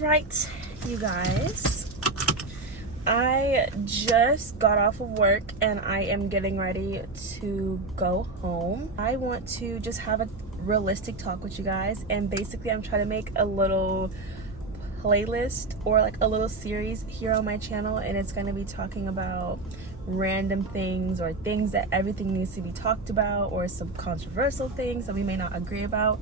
Right, you guys, I just got off of work and I am getting ready to go home. I want to just have a realistic talk with you guys, and basically I'm trying to make a little playlist or like a little series here on my channel, and it's going to be talking about random things or things that everything needs to be talked about, or some controversial things that we may not agree about,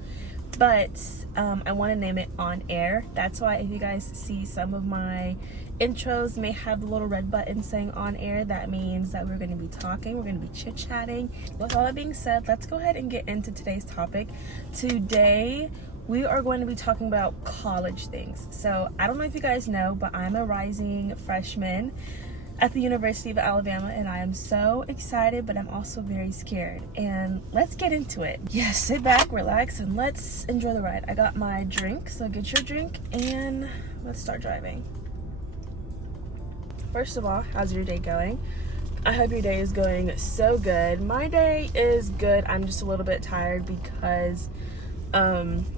but I want to name it On Air. That's why if you guys see some of my intros may have the little red button saying On Air, that means that we're going to be talking, we're going to be chit-chatting. With all that being said, let's go ahead and get into today's topic. Today we are going to be talking about college things. So I don't know if you guys know, but I'm a rising freshman at the University of Alabama, and I am so excited, but I'm also very scared. And let's get into it. Yes, sit back, relax, and let's enjoy the ride. I got my drink, so get your drink and let's start driving. First of all, how's your day going? I hope your day is going so good. My day is good. I'm just a little bit tired because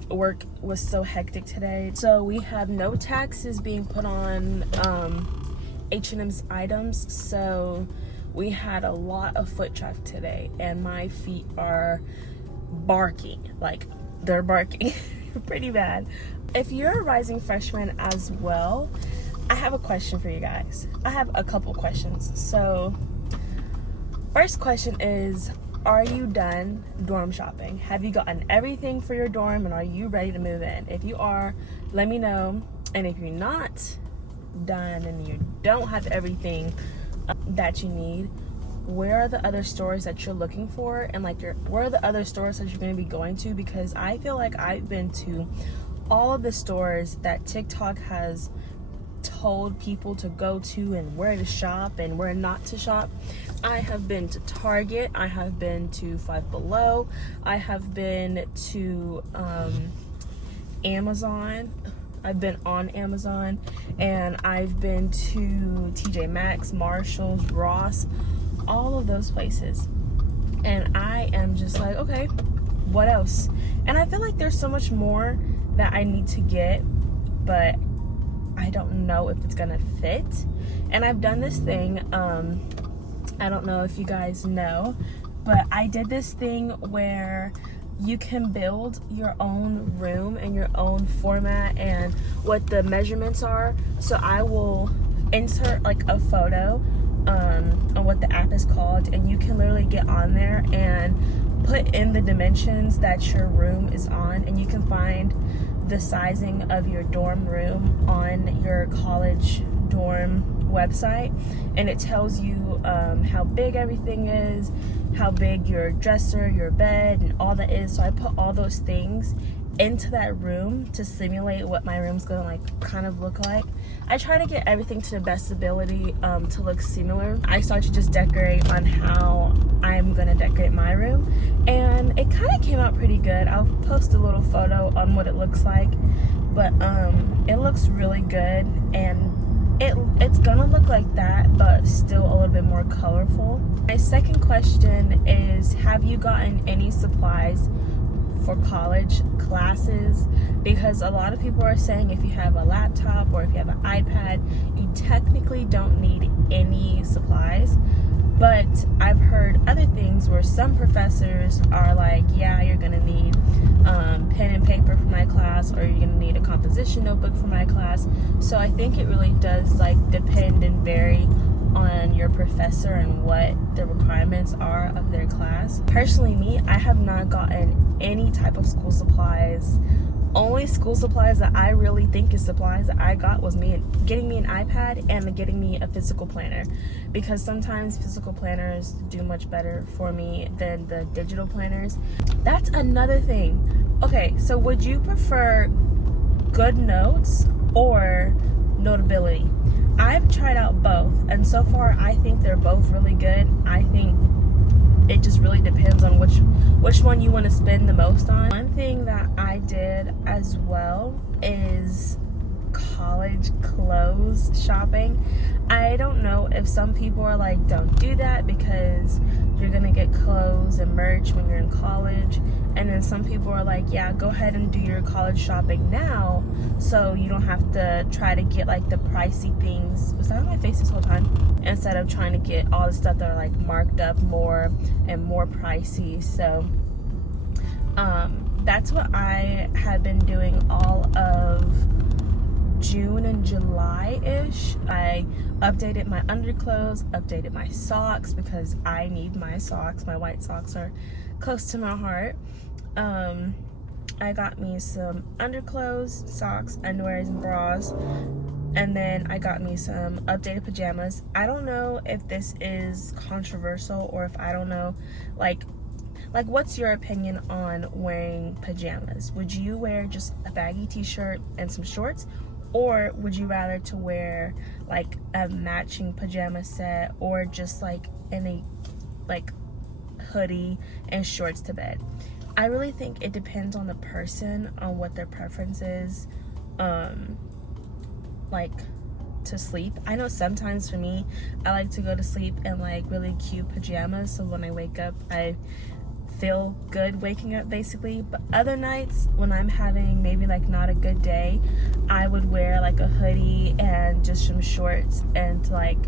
work was so hectic today. So we have no taxes being put on H&M's items, so we had a lot of foot traffic today, and my feet are barking, like they're barking pretty bad. If you're a rising freshman as well, I have a question for you guys. I have a couple questions. So first question is, are you done dorm shopping? Have you gotten everything for your dorm, and are you ready to move in? If you are, let me know. And if you're not done and you don't have everything that you need, where are the other stores that you're looking for, and like where are the other stores that you're going to be going to? Because I feel like I've been to all of the stores that TikTok has told people to go to and where to shop and where not to shop. I have been to Target, I have been to Five Below, I have been to Amazon. I've been on Amazon, and I've been to TJ Maxx, Marshalls, Ross, all of those places. And I am just like, okay, what else? And I feel like there's so much more that I need to get, but I don't know if it's gonna fit. And I've done this thing, I don't know if you guys know, but I did this thing where you can build your own room and your own format and what the measurements are. So I will insert like a photo on what the app is called, and you can literally get on there and put in the dimensions that your room is on, and you can find the sizing of your dorm room on your college dorm website, and it tells you how big everything is, how big your dresser, your bed, and all that is. So I put all those things into that room to simulate what my room's gonna like kind of look like. I try to get everything to the best ability to look similar. I start to just decorate on how I'm gonna decorate my room, and it kind of came out pretty good. I'll post a little photo on what it looks like, but it looks really good, and it's gonna look like that, but still a little bit more colorful. My second question is, have you gotten any supplies for college classes? Because a lot of people are saying if you have a laptop or if you have an iPad, you technically don't need any supplies. But I've heard other things where some professors are like, yeah, you're gonna need pen and paper for my class, or you're gonna need a composition notebook for my class. So I think it really does like depend and vary on your professor and what the requirements are of their class. Personally, me, I have not gotten any type of school supplies. Only school supplies that I really think is supplies that I got was getting me an iPad and getting me a physical planner, because sometimes physical planners do much better for me than the digital planners. That's another thing. Okay, so would you prefer Good Notes or Notability? I've tried out both, and so far I think they're both really good. I think it just really depends on which one you want to spend the most on. One thing that I did as well is college clothes shopping. I don't know if some people are like, don't do that because you're gonna get clothes and merch when you're in college. And then some people are like, yeah, go ahead and do your college shopping now so you don't have to try to get like the pricey things. Was that on my face this whole time? Instead of trying to get all the stuff that are like marked up more and more pricey. So that's what I had been doing all of June and July-ish. I updated my underclothes, updated my socks because I need my socks. My white socks are close to my heart. I got me some underclothes, socks, underwears, and bras. And then I got me some updated pajamas. I don't know if this is controversial or if I don't know, like what's your opinion on wearing pajamas? Would you wear just a baggy t-shirt and some shorts? Or would you rather to wear like a matching pajama set or just like any like hoodie and shorts to bed? I really think it depends on the person, on what their preference is, like to sleep. I know sometimes for me, I like to go to sleep in like really cute pajamas, so when I wake up, I feel good waking up basically. But other nights when I'm having maybe like not a good day, I would wear like a hoodie and just some shorts and like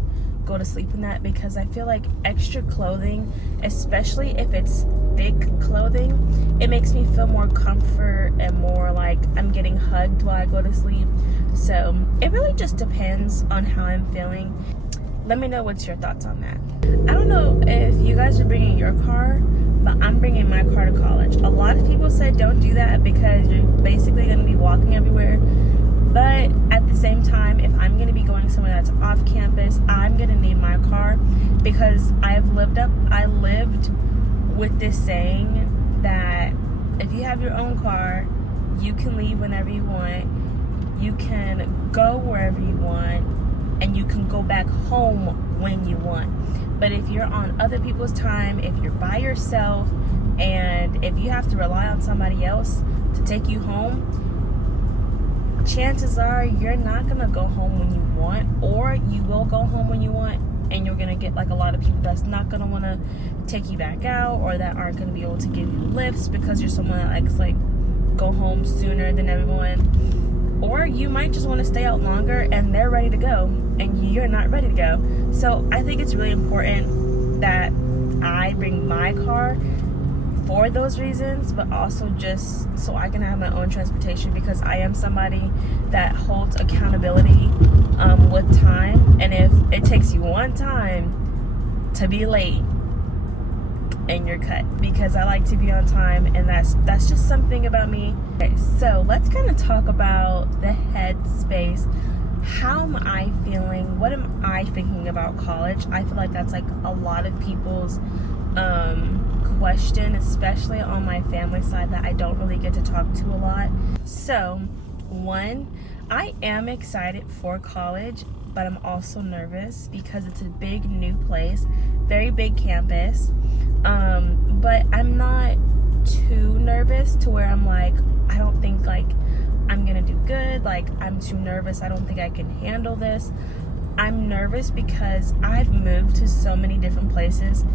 go to sleep in that, because I feel like extra clothing, especially if it's thick clothing, it makes me feel more comfort and more like I'm getting hugged while I go to sleep. So it really just depends on how I'm feeling. Let me know what's your thoughts on that. I don't know if you guys are bringing your car, but I'm bringing my car to college. A lot of people say don't do that because you're basically going to be walking everywhere. But at the same time, if I'm going to be going somewhere that's off campus, I'm going to need my car, because I lived with this saying that if you have your own car, you can leave whenever you want, you can go wherever you want, and you can go back home when you want. But if you're on other people's time, if you're by yourself, and if you have to rely on somebody else to take you home, chances are you're not gonna go home when you want, or you will go home when you want and you're gonna get like a lot of people that's not gonna want to take you back out, or that aren't gonna be able to give you lifts because you're someone that likes like go home sooner than everyone. Or you might just want to stay out longer and they're ready to go and you're not ready to go. So I think it's really important that I bring my car for those reasons, but also just so I can have my own transportation, because I am somebody that holds accountability with time. And if it takes you one time to be late, and you're cut, because I like to be on time, and that's just something about me. Okay, so let's kind of talk about the headspace. How am I feeling? What am I thinking about college? I feel like that's like a lot of people's question, especially on my family side, that I don't really get to talk to a lot. So one, I am excited for college, but I'm also nervous because it's a big new place, very big campus. But I'm not too nervous to where I'm like, I don't think like I'm gonna do good, like I'm too nervous, I don't think I can handle this. I'm nervous because I've moved to so many different places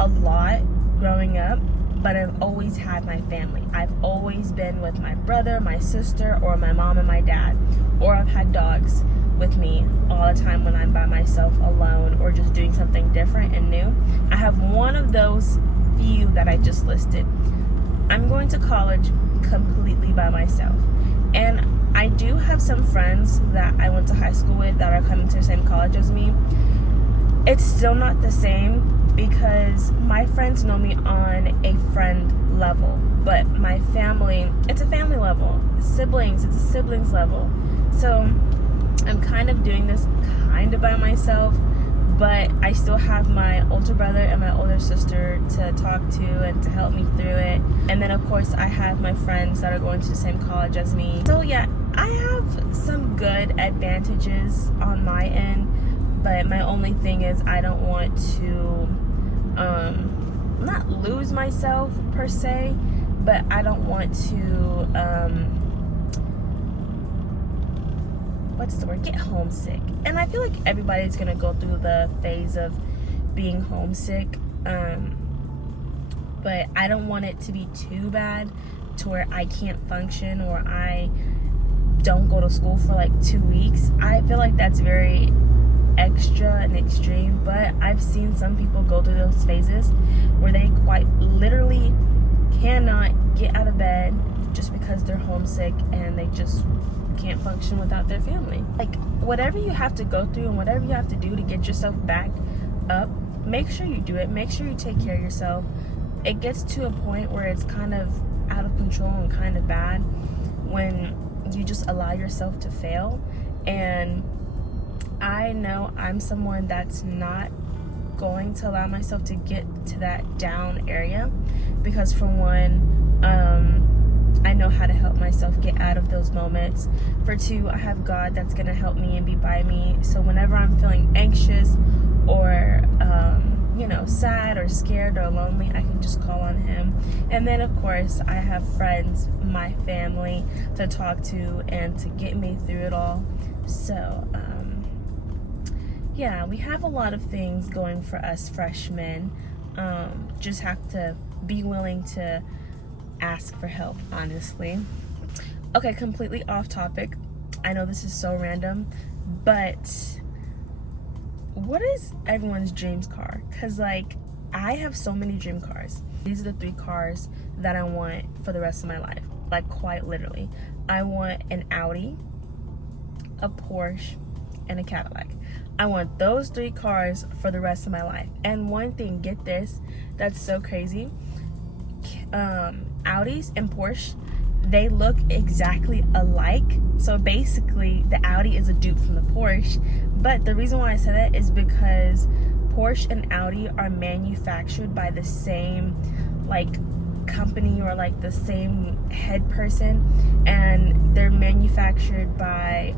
a lot growing up, but I've always had my family. I've always been with my brother, my sister, or my mom and my dad, or I've had dogs with me all the time when I'm by myself alone or just doing something different and new. I have one of those few that I just listed. I'm going to college completely by myself, and I do have some friends that I went to high school with that are coming to the same college as me. It's still not the same because my friends know me on a friend level, but my family, it's a family level. Siblings, it's a siblings level. So I'm kind of doing this kind of by myself, but I still have my older brother and my older sister to talk to and to help me through it. And then of course I have my friends that are going to the same college as me. So yeah, I have some good advantages on my end, but my only thing is I don't want to not lose myself per se, but I don't want to get homesick. And I feel like everybody's gonna go through the phase of being homesick. but I don't want it to be too bad to where I can't function or I don't go to school for like 2 weeks. I feel like that's very extra and extreme, but I've seen some people go through those phases where they quite literally cannot get out of bed just because they're homesick and they just can't function without their family. Like, whatever you have to go through and whatever you have to do to get yourself back up, make sure you do it. Make sure you take care of yourself. It gets to a point where it's kind of out of control and kind of bad when you just allow yourself to fail. And I know I'm someone that's not going to allow myself to get to that down area, because for one, I know how to help myself get out of those moments. For two, I have God that's gonna help me and be by me. So whenever I'm feeling anxious or sad or scared or lonely, I can just call on him. And then of course I have friends, my family, to talk to and to get me through it all. So yeah, we have a lot of things going for us freshmen. Just have to be willing to ask for help, honestly. Okay, completely off topic. I know this is so random, but what is everyone's dreams car? Because like, I have so many dream cars. These are the 3 cars that I want for the rest of my life. Like, quite literally. I want an Audi, a Porsche, and a Cadillac. I want those 3 cars for the rest of my life. And one thing, get this, that's so crazy. Audis and Porsche, they look exactly alike. So basically the Audi is a dupe from the Porsche. But the reason why I say that is because Porsche and Audi are manufactured by the same like company or like the same head person, and they're manufactured by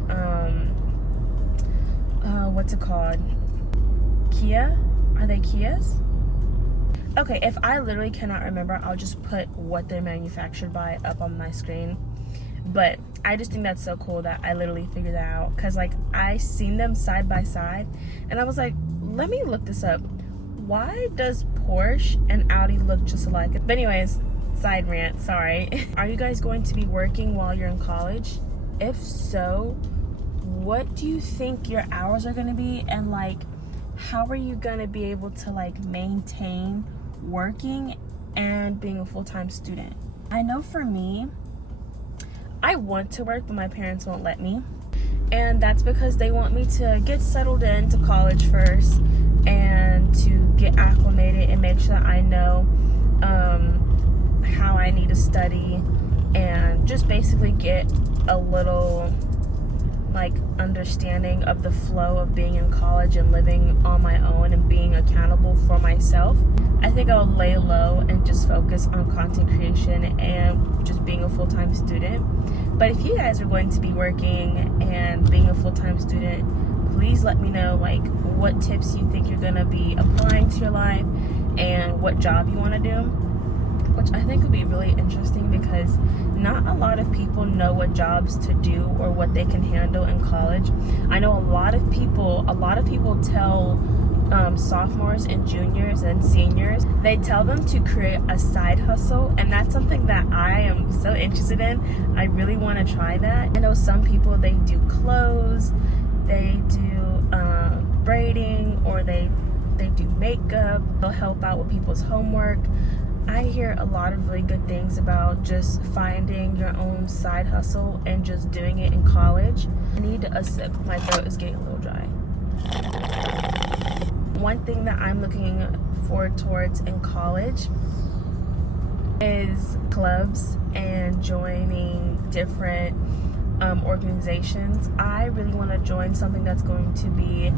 what's it called? Kia? Are they Kias? Okay, if I literally cannot remember, I'll just put what they're manufactured by up on my screen. But I just think that's so cool that I literally figured that out, because like I seen them side by side and I was like, let me look this up. Why does Porsche and Audi look just alike? But anyways, side rant, sorry. Are you guys going to be working while you're in college? If so, what do you think your hours are going to be, and like how are you going to be able to like maintain working and being a full-time student? I know for me, I want to work, but my parents won't let me. And that's because they want me to get settled into college first and to get acclimated and make sure that I know how I need to study and just basically get a little like understanding of the flow of being in college and living on my own and being accountable for myself. I think I'll lay low and just focus on content creation and just being a full-time student. But if you guys are going to be working and being a full-time student, please let me know like what tips you think you're gonna be applying to your life and what job you want to do, which I think would be really interesting because not a lot of people know what jobs to do or what they can handle in college. I know a lot of people tell sophomores and juniors and seniors, they tell them to create a side hustle, and that's something that I am so interested in. I really want to try that. I know some people, they do clothes, they do braiding, or they do makeup, they'll help out with people's homework. I hear a lot of really good things about just finding your own side hustle and just doing it in college. I need a sip, my throat is getting a little dry. One thing that I'm looking forward towards in college is clubs and joining different organizations. I really want to join something that's going to be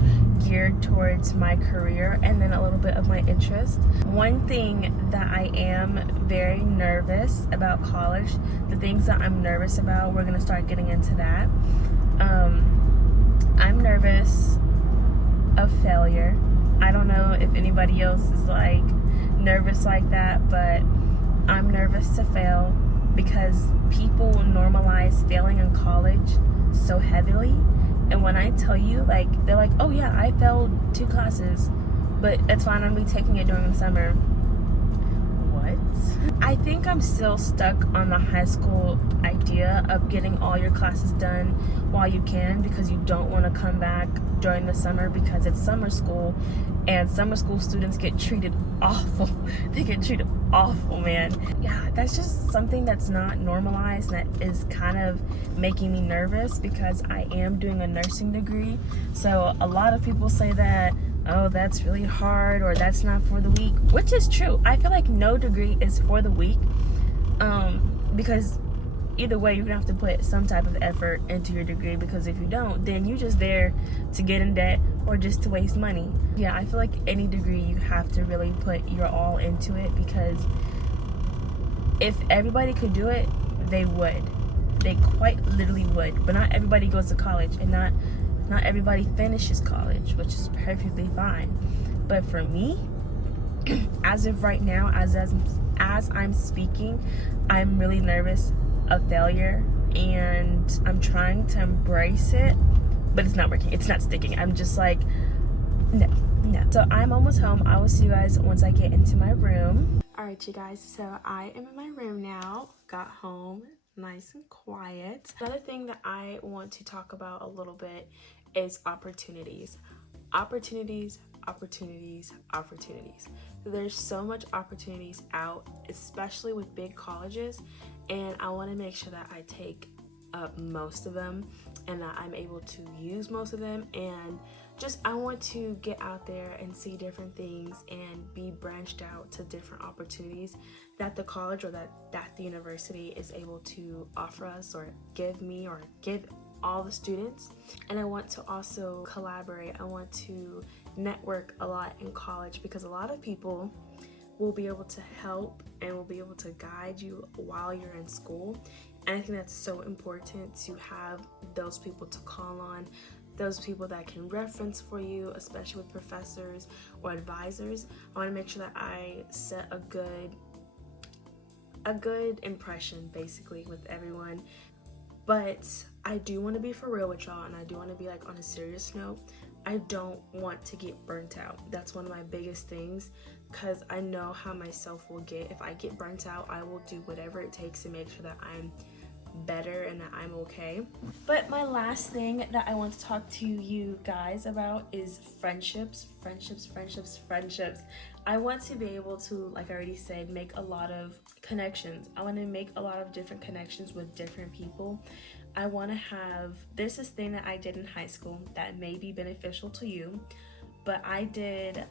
geared towards my career and then a little bit of my interest. One thing that I am very nervous about college, the things that I'm nervous about, we're going to start getting into that. I'm nervous of failure. I don't know if anybody else is like nervous like that, but I'm nervous to fail because people normalize failing in college so heavily. And when I tell you, like, they're like, oh yeah, I failed 2 classes, but it's fine, I'm gonna be taking it during the summer. What? I think I'm still stuck on the high school idea of getting all your classes done while you can, because you don't want to come back during the summer because it's summer school, and summer school students get treated awful. They get treated awful, man. Yeah, that's just something that's not normalized, and that is kind of making me nervous because I am doing a nursing degree. So a lot of people say that, oh, that's really hard, or that's not for the weak, which is true. I feel like no degree is for the weak, because either way you're gonna have to put some type of effort into your degree, because if you don't, then you're just there to get in debt or just to waste money. Yeah, I feel like any degree you have to really put your all into it, because if everybody could do it, they would. They quite literally would. But not everybody goes to college, and not everybody finishes college, which is perfectly fine. But for me, as of right now, as I'm speaking, I'm really nervous of failure, and I'm trying to embrace it, but it's not working. It's not sticking. I'm just like, no. So I'm almost home. I will see you guys once I get into my room. All right, you guys, so I am in my room now. Got home nice and quiet. Another thing that I want to talk about a little bit is opportunities. Opportunities. There's so much opportunities out, especially with big colleges, and I want to make sure that I take up most of them and that I'm able to use most of them, and just I want to get out there and see different things and be branched out to different opportunities that the college or that the university is able to offer us or give me or give all the students. And I want to also collaborate. I want to network a lot in college, because a lot of people will be able to help and will be able to guide you while you're in school. And I think that's so important to have those people to call on, those people that can reference for you, especially with professors or advisors. I want to make sure that I set a good impression basically with everyone. But I do want to be for real with y'all, and I do want to be like on a serious note. I don't want to get burnt out. That's one of my biggest things, because I know how myself will get. If I get burnt out, I will do whatever it takes to make sure that I'm better and that I'm okay. But my last thing that I want to talk to you guys about is friendships. I want to be able to, like I already said, make a lot of connections. I want to make a lot of different connections with different people. I want to have, there's this thing that I did in high school that may be beneficial to you, but I did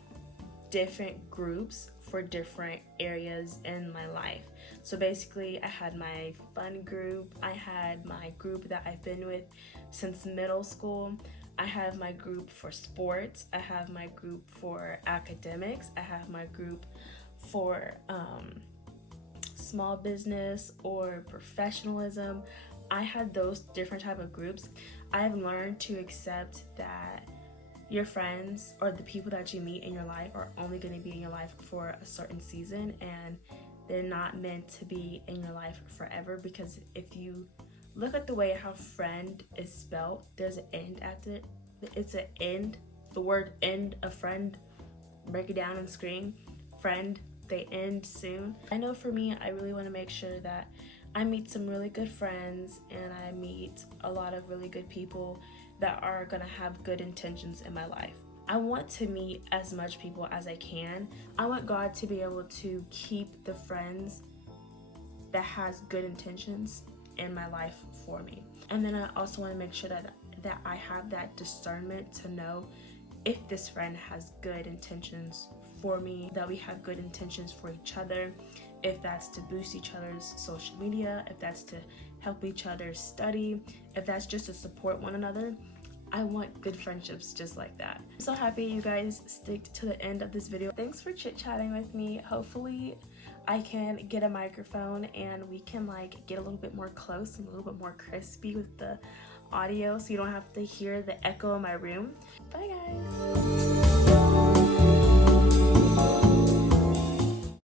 different groups for different areas in my life. So basically I had my fun group, I had my group that I've been with since middle school, I have my group for sports, I have my group for academics, I have my group for small business or professionalism. I had those different type of groups. I've learned to accept that your friends or the people that you meet in your life are only going to be in your life for a certain season, and they're not meant to be in your life forever. Because if you look at the way how friend is spelled, there's an end at it. It's an end. The word end, a friend, break it down and scream. Friend, they end soon. I know for me, I really want to make sure that I meet some really good friends and I meet a lot of really good people that are gonna have good intentions in my life. I want to meet as much people as I can. I want God to be able to keep the friends that has good intentions in my life for me. And then I also want to make sure that I have that discernment to know if this friend has good intentions for me, that we have good intentions for each other, if that's to boost each other's social media, if that's to help each other study, if that's just to support one another. I want good friendships just like that. I'm so happy you guys stick to the end of this video. Thanks for chit-chatting with me. Hopefully I can get a microphone and we can like get a little bit more close and a little bit more crispy with the audio, so you don't have to hear the echo in my room. Bye guys.